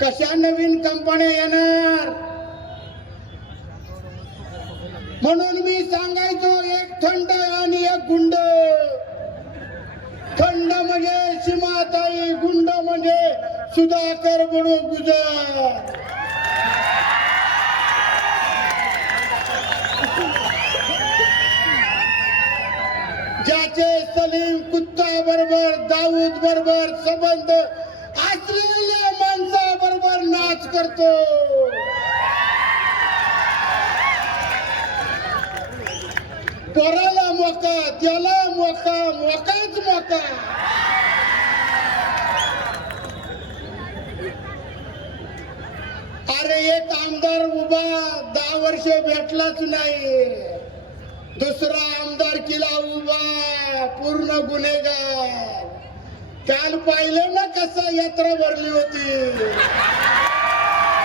कशा नवीन कंपन्या येणार? म्हणून मी सांगायचो एक थंड आणि एक गुंड. थंड म्हणजे सीमाताई गुंड म्हणजे सुधाकर बडो गुजर ज्याचे सलीम कुत्ता बरोबर दाऊद बरोबर संबंध असले करतो. पराला मोका त्याला मोका मोकाच मोका. अरे एक आमदार उभा दहा वर्ष भेटलाच नाही. दुसरा आमदार किला उभा पूर्ण गुन्हेगार. काल पाहिलं ना कसा यात्रा भरली होती.